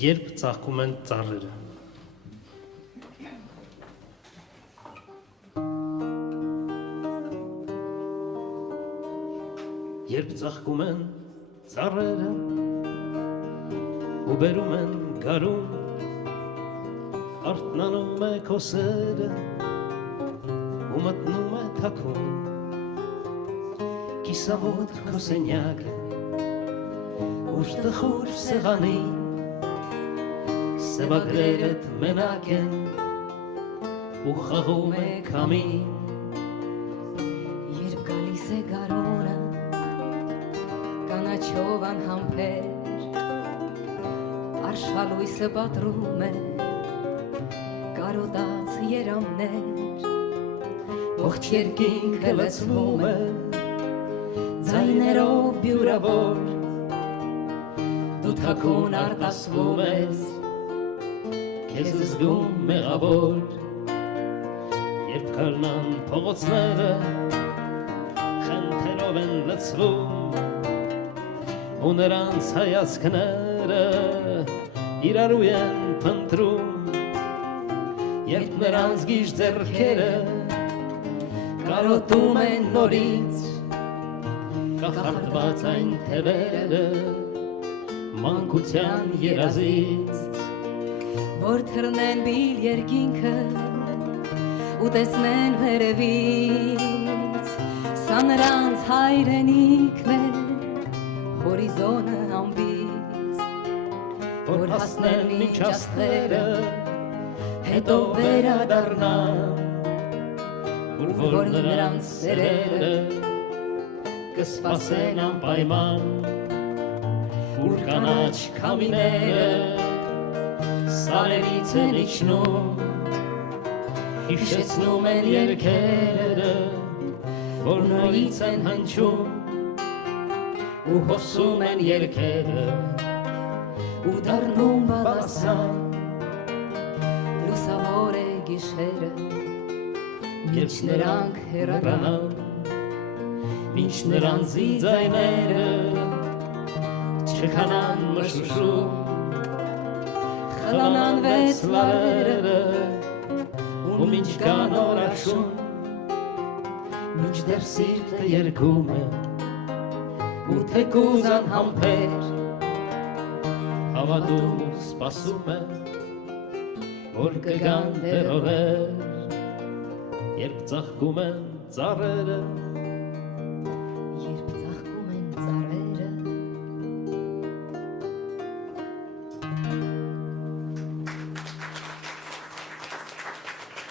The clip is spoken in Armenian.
երբ ծաղկում են ծառերը։ Երբ ծաղկում են ծառերը ու բերում են գարուն, արթնանում է քո սերը ու մտնում է թաքուն, կիսամոտ քո սենյակը ուշ տխուր սեղանին, սևագրերդ մենակ են ու խաղում է քամին։ Երբ գալիս է գարունը կանաչով անհամբեր, արշալույսը պատռում է կարոտած երամներ, ողջ երկինքը լցվում է ձայներով բյուրավոր, դու թաքուն արտասվում ես, քեզ զգում մեղավոր, երբ քարնան փողոցները խնդերով են լցվում ու նրանց հայացքները իրարու են փնտրում, երբ նրանց գիժ ձեռքերը կարոտում են նորից կախարդված այն թևերը մանկության երազից, որ թռնեն բիլ երկինքը ու տեսնեն վերևից, սա նրանց հայրենիքն է, հորիզոնը ամբից, որ հասնեն մինչ աստղերը հետո վերադառնան, որ նրանց սերերը կսպասեն անպայման, ուր կանաչ քամիները սարերից են իջնում, հիշեցնում են երգերը, որ նորից են հնչում ու հոսում են երգերը ու դառնում բալասան, լուսավոր է գիշերը, մինչ նրանք հեռանան, մինչ նրանց ձայները չքանան մշուշում, խլանան վեց լարերը ու մինչ կան օրաշուն, մինչ դեռ սիրտը երգում է ու թեկուզ անհամբեր հավատում սպասում է, որ կգան դեռ օրեր, երբ ծաղկում են ծառերը